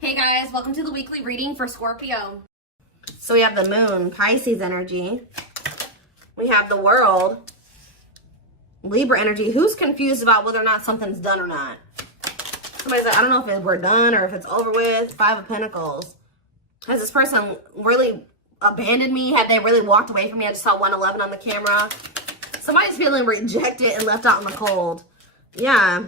Hey guys, welcome to the weekly reading for Scorpio. So we have the moon, Pisces energy. We have the world, Libra energy. Who's confused about whether or not something's done or not? Somebody's like, I don't know if we're done or if it's over with. Five of Pentacles. Has this person really abandoned me? Have they really walked away from me? I just saw 111 on the camera. Somebody's feeling rejected and left out in the cold. Yeah.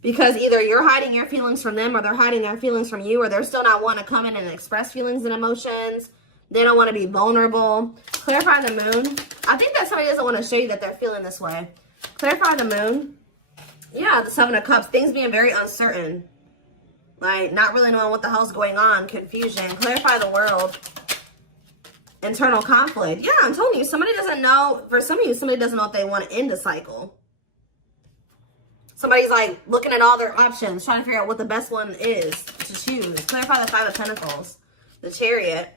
Because either you're hiding your feelings from them or they're hiding their feelings from you, or they're still not wanting to come in and express feelings and emotions. They don't want to be vulnerable. Clarify the moon. I think that somebody doesn't want to show you that they're feeling this way. Clarify the moon. Yeah, the Seven of Cups. Things being very uncertain. Like, not really knowing what the hell's going on. Confusion. Clarify the world. Internal conflict. Yeah, I'm telling you, somebody doesn't know. For some of you, somebody doesn't know if they want to end a cycle. Somebody's like looking at all their options, trying to figure out what the best one is to choose. Clarify the Five of Pentacles, the Chariot.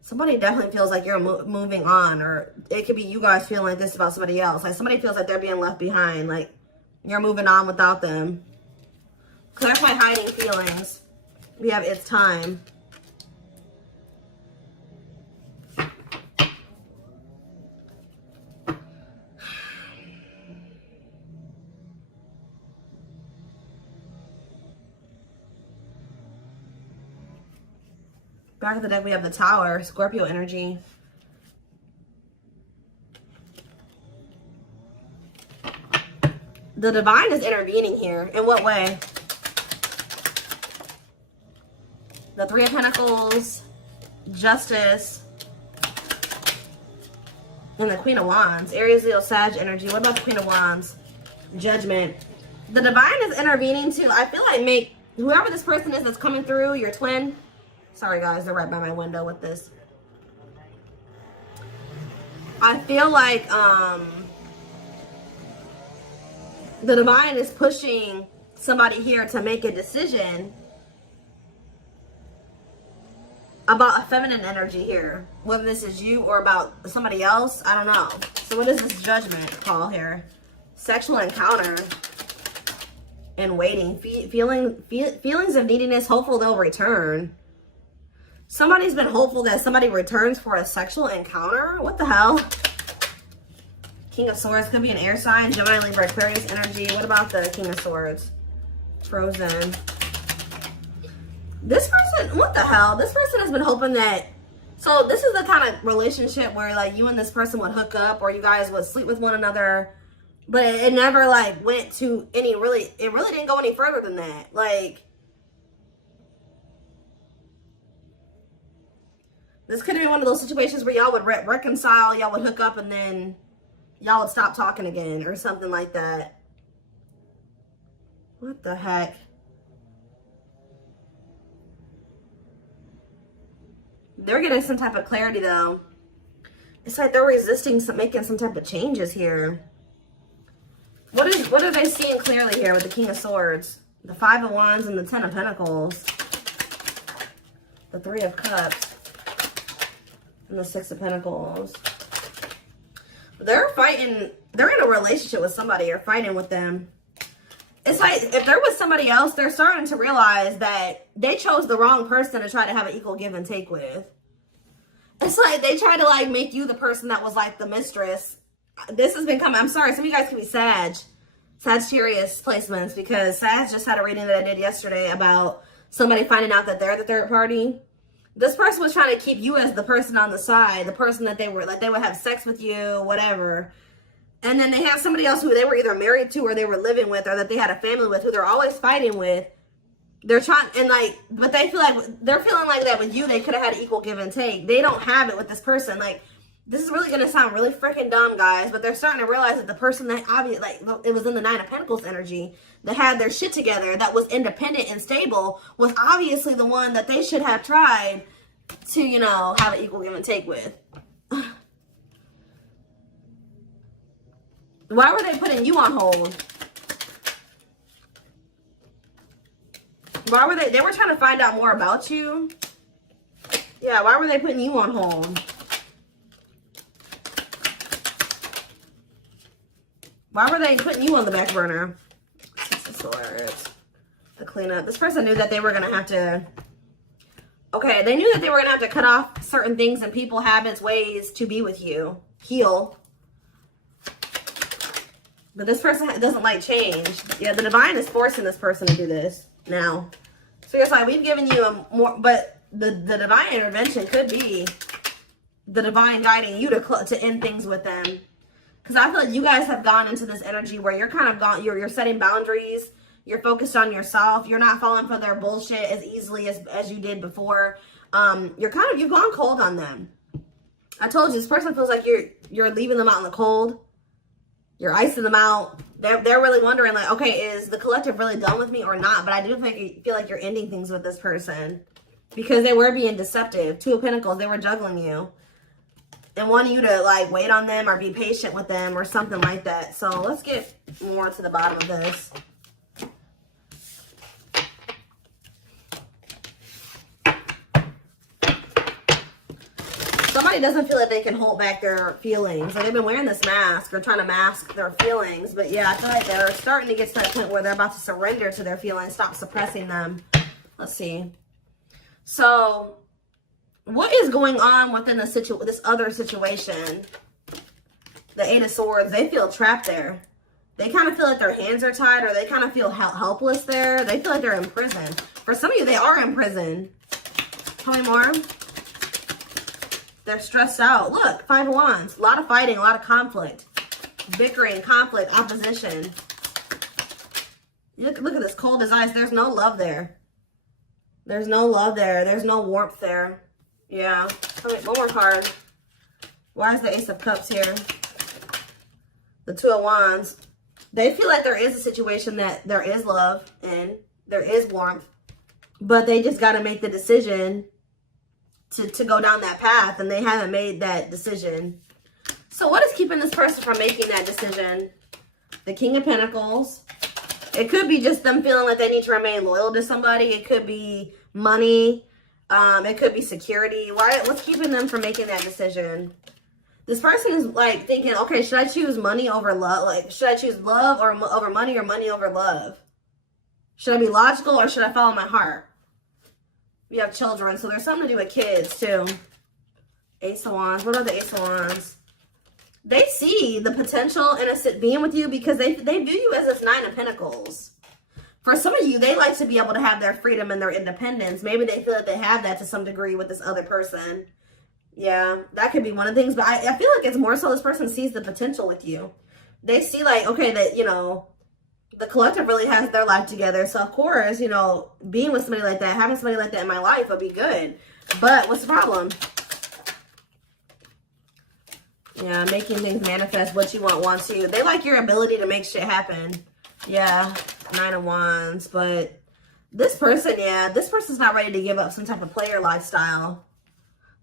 Somebody definitely feels like you're moving on, or it could be you guys feeling like this about somebody else. Like somebody feels like they're being left behind, like you're moving on without them. Clarify hiding feelings. We have it's time. Back of the deck, we have the Tower, Scorpio energy. The Divine is intervening here. In what way? The Three of Pentacles, Justice, and the Queen of Wands. Aries, Leo, Sag energy. What about the Queen of Wands? Judgment. The Divine is intervening too. I feel like whoever this person is that's coming through, your twin. Sorry guys, they're right by my window with this. I feel like the Divine is pushing somebody here to make a decision about a feminine energy here. Whether this is you or about somebody else, I don't know. So what is this Judgment call here? Sexual encounter and waiting. Feelings of neediness, hopeful they'll return. Somebody's been hopeful that somebody returns for a sexual encounter. What the hell? King of Swords could be an air sign. Gemini, Libra, Aquarius energy. What about the King of Swords? Frozen. This person, what the hell? This person has been hoping that, so this is the kind of relationship where like you and this person would hook up or you guys would sleep with one another, but it never like went to any it really didn't go any further than that. Like, this could be one of those situations where y'all would reconcile, y'all would hook up, and then y'all would stop talking again or something like that. What the heck? They're getting some type of clarity though. It's like they're resisting making some type of changes here. What are they seeing clearly here with the King of Swords? The Five of Wands and the Ten of Pentacles. The Three of Cups. And the Six of Pentacles. They're fighting. They're in a relationship with somebody or fighting with them. It's like if there was somebody else, they're starting to realize that they chose the wrong person to try to have an equal give and take with. It's like they try to like make you the person that was like the mistress. This has been coming. I'm sorry. Some of you guys can be Sagittarius placements, because Sag just had a reading that I did yesterday about somebody finding out that they're the third party. This person was trying to keep you as the person on the side, the person that they were, like they would have sex with you, whatever. And then they have somebody else who they were either married to or they were living with or that they had a family with who they're always fighting with. They're trying, and like, but they feel like, they're feeling like that with you, they could have had an equal give and take. They don't have it with this person. Like, this is really going to sound really freaking dumb, guys, but they're starting to realize that the person that obviously, like, it was in the Nine of Pentacles energy, that had their shit together, that was independent and stable, was obviously the one that they should have tried to, you know, have an equal give and take with. Why were they putting you on hold? Why were they were trying to find out more about you? Yeah, why were they putting you on hold? Why were they putting you on the back burner? Six of Swords. The clean up. This person knew that they were going to have to, okay, they knew that they were going to have to cut off certain things and people, habits, ways to be with you. Heal. But this person doesn't like change. Yeah, the divine is forcing this person to do this now. So it's like, we've given you a more, but the divine intervention could be the divine guiding you to end things with them. Because I feel like you guys have gone into this energy where you're kind of gone, you're setting boundaries. You're focused on yourself. You're not falling for their bullshit as easily as you did before. You've gone cold on them. I told you, this person feels like you're leaving them out in the cold. You're icing them out. They're really wondering, like, okay, is the collective really done with me or not? But I do feel like you're ending things with this person because they were being deceptive. Two of Pentacles, they were juggling you and wanting you to, like, wait on them or be patient with them or something like that. So let's get more to the bottom of this. Somebody doesn't feel like they can hold back their feelings. Or they've been wearing this mask or trying to mask their feelings. But yeah, I feel like they're starting to get to that point where they're about to surrender to their feelings. Stop suppressing them. Let's see. So, what is going on within this other situation? The Eight of Swords. They feel trapped there. They kind of feel like their hands are tied, or they kind of feel helpless there. They feel like they're in prison. For some of you, they are in prison. Tell me more. They're stressed out. Look, Five of Wands. A lot of fighting, a lot of conflict. Bickering, conflict, opposition. Look at this, cold as ice. There's no love there. There's no love there. There's no warmth there. Yeah. One more card. Why is the Ace of Cups here? The Two of Wands. They feel like there is a situation that there is love in. There is warmth. But they just got to make the decision to go down that path, and they haven't made that decision. So what is keeping this person from making that decision? The King of Pentacles. It could be just them feeling like they need to remain loyal to somebody. It could be money. It could be security. What's keeping them from making that decision? This person is like thinking, okay, should I choose money over love? Like, should I choose love over money, or money over love? Should I be logical, or should I follow my heart? We have children, so there's something to do with kids too. Ace of Wands. What are the Ace of Wands? They see the potential in being with you because they view you as this Nine of Pentacles. For some of you, they like to be able to have their freedom and their independence. Maybe they feel like they have that to some degree with this other person. Yeah, that could be one of the things. But I feel like it's more so this person sees the potential with you. They see like, okay, that, you know, the collective really has their life together. So, of course, you know, being with somebody like that, having somebody like that in my life would be good. But what's the problem? Yeah, making things manifest. What you want to. They like your ability to make shit happen. Yeah, Nine of Wands. But this person, yeah, this person's not ready to give up some type of player lifestyle.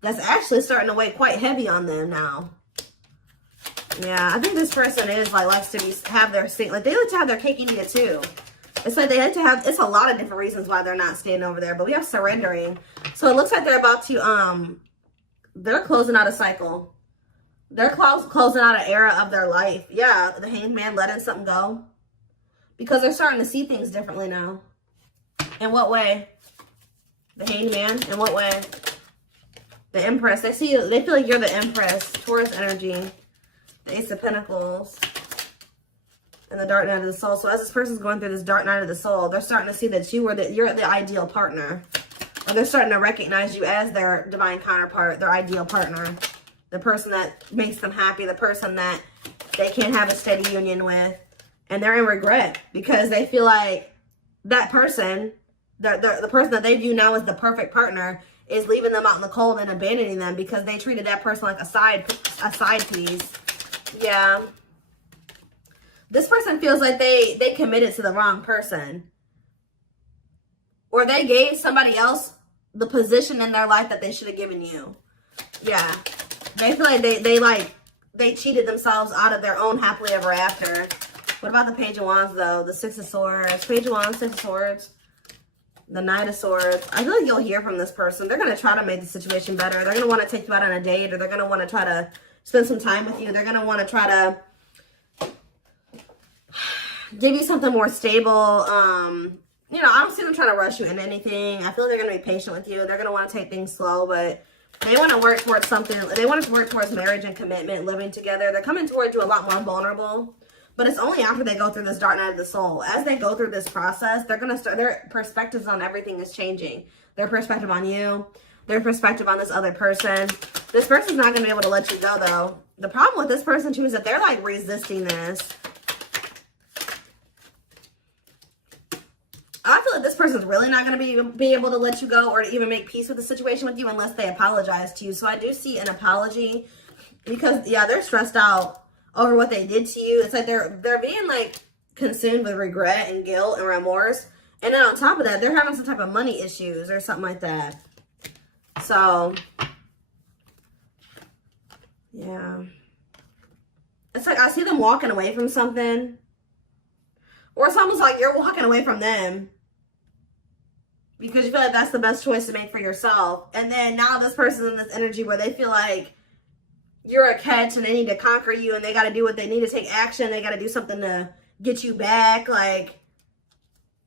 That's actually starting to weigh quite heavy on them now. Yeah, I think this person is like likes to have their like they like to have their cake and eat it too. It's like they like to have. It's a lot of different reasons why they're not staying over there. But we have surrendering, so it looks like they're about to they're closing out a cycle. They're closing out an era of their life. Yeah, the Hanged Man letting something go because they're starting to see things differently now. In what way? The Hanged Man. In what way? The Empress. They feel like you're the Empress. Taurus energy. The Ace of Pentacles. And the Dark Night of the Soul. So as this person's going through this Dark Night of the Soul, they're starting to see that you're the ideal partner. Or they're starting to recognize you as their divine counterpart, their ideal partner. The person that makes them happy, the person that they can't have a steady union with. And they're in regret because they feel like that person, the person that they view now as the perfect partner, is leaving them out in the cold and abandoning them because they treated that person like a side piece. Yeah. This person feels like they committed to the wrong person. Or they gave somebody else the position in their life that they should have given you. Yeah. They feel like they cheated themselves out of their own happily ever after. What about the Page of Wands though? The Six of Swords. Page of Wands, Six of Swords. The Knight of Swords. I feel like you'll hear from this person. They're going to try to make the situation better. They're going to want to take you out on a date, or they're going to want to try to spend some time with you. They're going to want to try to give you something more stable, you know, I don't see them trying to rush you into anything. I feel they're going to be patient with you. They're going to want to take things slow, but they want to work towards something. They want to work towards marriage and commitment, living together. They're coming towards you a lot more vulnerable, but it's only after they go through this dark night of the soul. As they go through this process, they're going to start, their perspectives on everything is changing. Their perspective on you, their perspective on this other person. This person's not going to be able to let you go, though. The problem with this person, too, is that they're, like, resisting this. I feel like this person's really not going to be able to let you go or to even make peace with the situation with you unless they apologize to you. So I do see an apology because, yeah, they're stressed out over what they did to you. It's like they're being, like, consumed with regret and guilt and remorse. And then on top of that, they're having some type of money issues or something like that. So, yeah. It's like I see them walking away from something. Or it's almost like you're walking away from them because you feel like that's the best choice to make for yourself. And then now this person's in this energy where they feel like you're a catch and they need to conquer you and they got to do what they need to take action. They got to do something to get you back. Like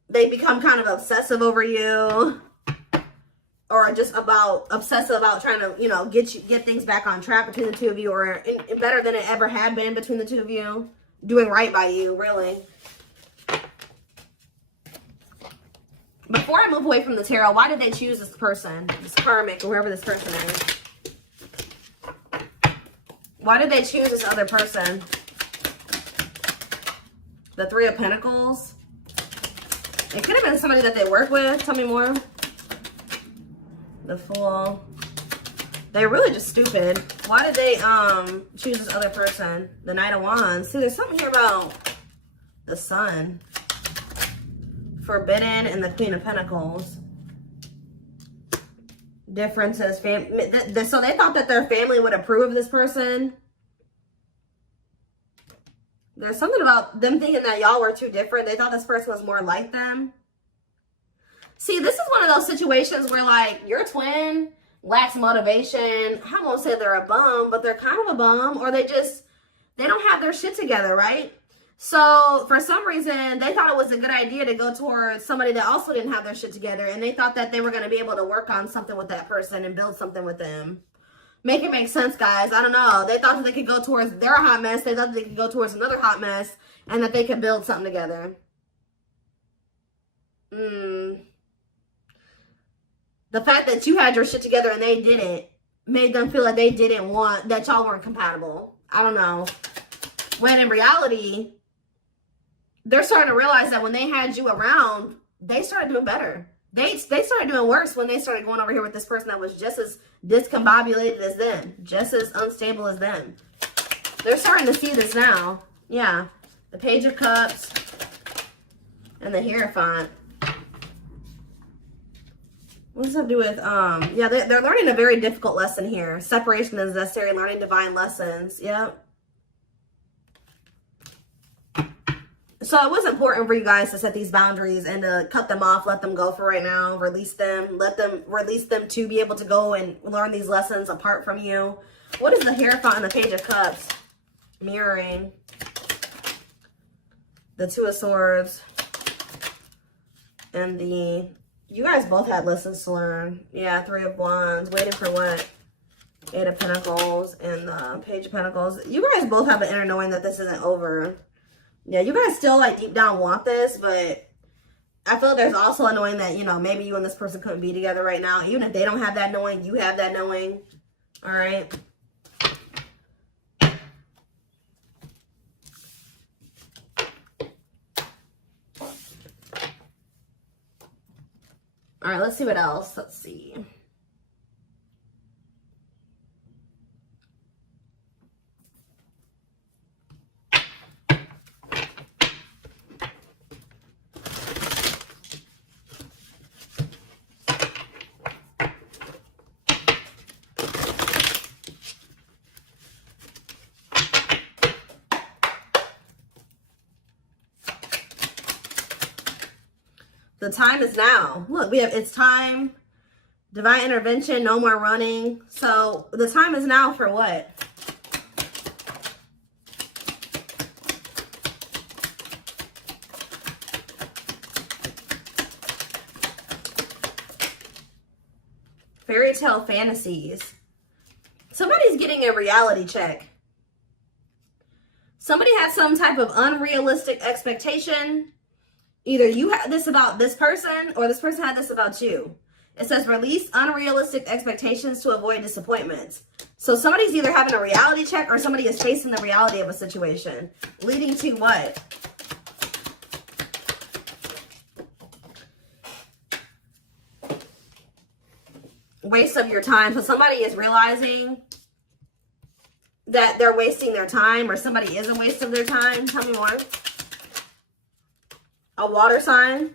they become kind of obsessive over you or just obsessive about trying to, you know, get things back on track between the two of you or better than it ever had been between the two of you. Doing right by you, really. Before I move away from the tarot, why did they choose this person? This karmic, or whoever this person is. Why did they choose this other person? The Three of Pentacles. It could have been somebody that they work with. Tell me more. The Fool. They're really just stupid. Why did they choose this other person? The Knight of Wands. See, there's something here about the Sun. Forbidden and the Queen of Pentacles. Differences. So they thought that their family would approve of this person. There's something about them thinking that y'all were too different. They thought this person was more like them. See, this is one of those situations where, like, your twin lacks motivation. I won't say they're a bum, but they're kind of a bum. Or they don't have their shit together, right? So, for some reason, they thought it was a good idea to go towards somebody that also didn't have their shit together. And they thought that they were going to be able to work on something with that person and build something with them. Make it make sense, guys. I don't know. They thought that they could go towards their hot mess. They thought that they could go towards another hot mess. And that they could build something together. The fact that you had your shit together and they didn't made them feel like they didn't want, that y'all weren't compatible. I don't know. When in reality, they're starting to realize that when they had you around, they started doing better. They started doing worse when they started going over here with this person that was just as discombobulated as them. Just as unstable as them. They're starting to see this now. Yeah. The Page of Cups. And the Hierophant. What does that do with, yeah, they're learning a very difficult lesson here. Separation is necessary, learning divine lessons. Yep. So it was important for you guys to set these boundaries and to cut them off, let them go for right now, release them, release them to be able to go and learn these lessons apart from you. What is the Hierophant and the Page of Cups? Mirroring. The Two of Swords. And you guys both had lessons to learn. Yeah, Three of Wands. Waiting for what? Eight of Pentacles and the Page of Pentacles. You guys both have an inner knowing that this isn't over. Yeah, you guys still, like, deep down want this, but I feel like there's also a knowing that, you know, maybe you and this person couldn't be together right now. Even if they don't have that knowing, you have that knowing. All right? All right, let's see what else. Let's see. The time is now. Look, it's time. Divine intervention, no more running. So the time is now for what? Fairy tale fantasies. Somebody's getting a reality check. Somebody had some type of unrealistic expectation. Either you had this about this person or this person had this about you. It says release unrealistic expectations to avoid disappointments. So somebody's either having a reality check or somebody is facing the reality of a situation. Leading to what? Waste of your time. So somebody is realizing that they're wasting their time, or somebody is a waste of their time. Tell me more. A water sign.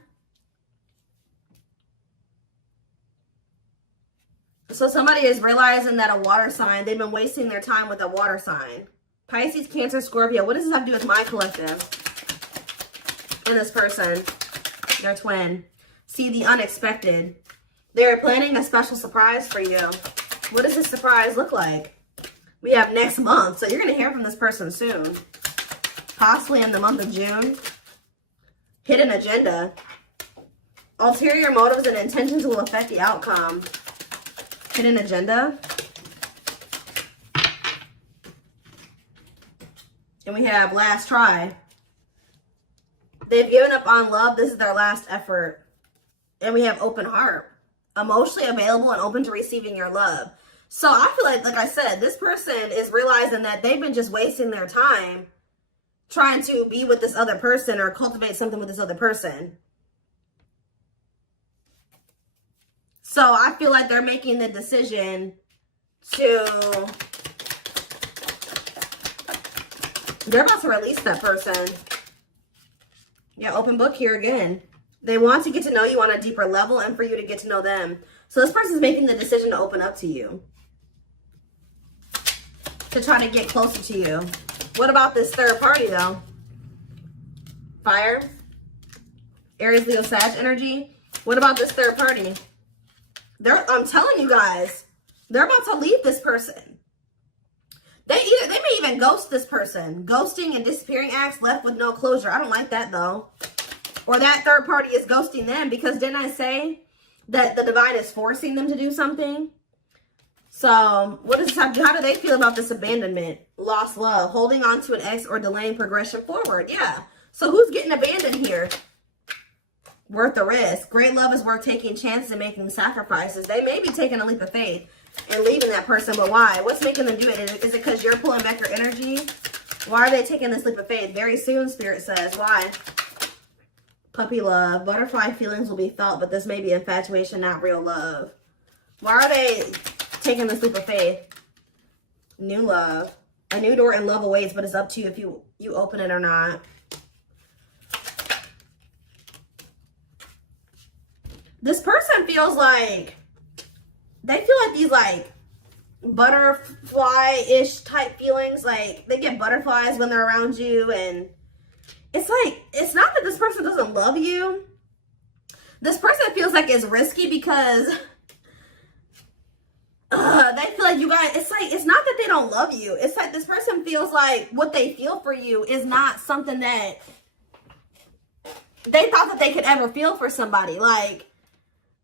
So somebody is realizing that a water sign, they've been wasting their time with a water sign. Pisces, Cancer, Scorpio. What does this have to do with my collective? And this person, their twin. See the unexpected. They're planning a special surprise for you. What does this surprise look like? We have next month. So you're going to hear from this person soon. Possibly in the month of June. Hidden agenda. Ulterior motives and intentions will affect the outcome. Hidden agenda. And we have last try. They've given up on love. This is their last effort. And we have open heart. Emotionally available and open to receiving your love. So I feel like I said, this person is realizing that they've been just wasting their time trying to be with this other person or cultivate something with this other person. So I feel like they're making the decision to, they're about to release that person. Yeah, open book here again. They want to get to know you on a deeper level and for you to get to know them. So this person's making the decision to open up to you. To try to get closer to you. What about this third party though? Fire. Aries, Leo, Sag energy. What about this third party? I'm telling you guys, they're about to leave this person. They may even ghost this person. Ghosting and disappearing acts left with no closure. I don't like that though. Or that third party is ghosting them, because didn't I say that the divine is forcing them to do something? So what does how do they feel about this abandonment? Lost love, holding on to an ex, or delaying progression forward. Yeah. So who's getting abandoned here? Worth the risk. Great love is worth taking chances and making sacrifices. They may be taking a leap of faith and leaving that person, but why? What's making them do it? Is it because you're pulling back your energy? Why are they taking this leap of faith? Very soon, Spirit says. Why? Puppy love. Butterfly feelings will be felt, but this may be infatuation, not real love. Why are they taking this leap of faith? New love. A new door and love awaits, but it's up to you if you open it or not. This person feels like, they feel like these like butterfly-ish type feelings. Like they get butterflies when they're around you, and it's like, it's not that this person doesn't love you. This person feels like it's risky because they feel like you guys, it's like, it's not that they don't love you. It's like this person feels like what they feel for you is not something that they thought that they could ever feel for somebody. Like,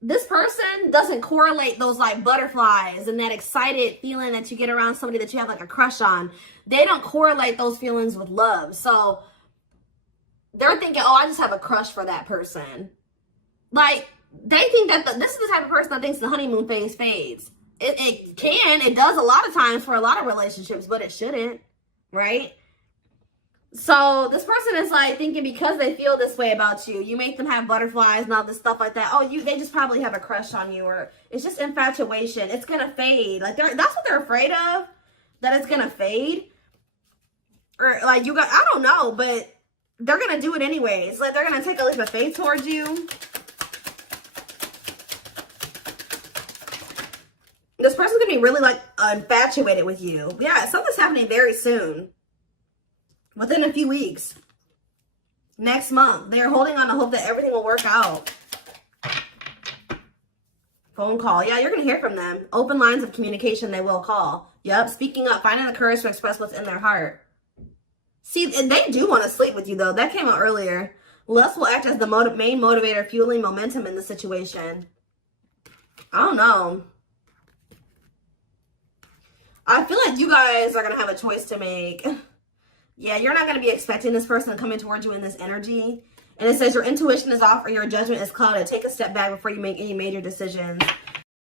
this person doesn't correlate those like butterflies and that excited feeling that you get around somebody that you have like a crush on. They don't correlate those feelings with love. So they're thinking, oh, I just have a crush for that person. Like, they think that this is the type of person that thinks the honeymoon phase fades. It does a lot of times for a lot of relationships, but it shouldn't, right? So this person is like thinking because they feel this way about you, you make them have butterflies and all this stuff like that. Oh, they just probably have a crush on you, or it's just infatuation. It's gonna fade. Like that's what they're afraid of, that it's gonna fade. Or like I don't know, but they're gonna do it anyways. Like they're gonna take a leap of faith towards you. This person's gonna be really like infatuated with you. Yeah, something's happening very soon. Within a few weeks. Next month. They're holding on to hope that everything will work out. Phone call. Yeah, you're going to hear from them. Open lines of communication, they will call. Yep, speaking up. Finding the courage to express what's in their heart. See, and they do want to sleep with you, though. That came out earlier. Lust will act as the main motivator, fueling momentum in the situation. I don't know. I feel like you guys are going to have a choice to make. Yeah, you're not going to be expecting this person to come in towards you in this energy. And it says your intuition is off or your judgment is clouded. Take a step back before you make any major decisions.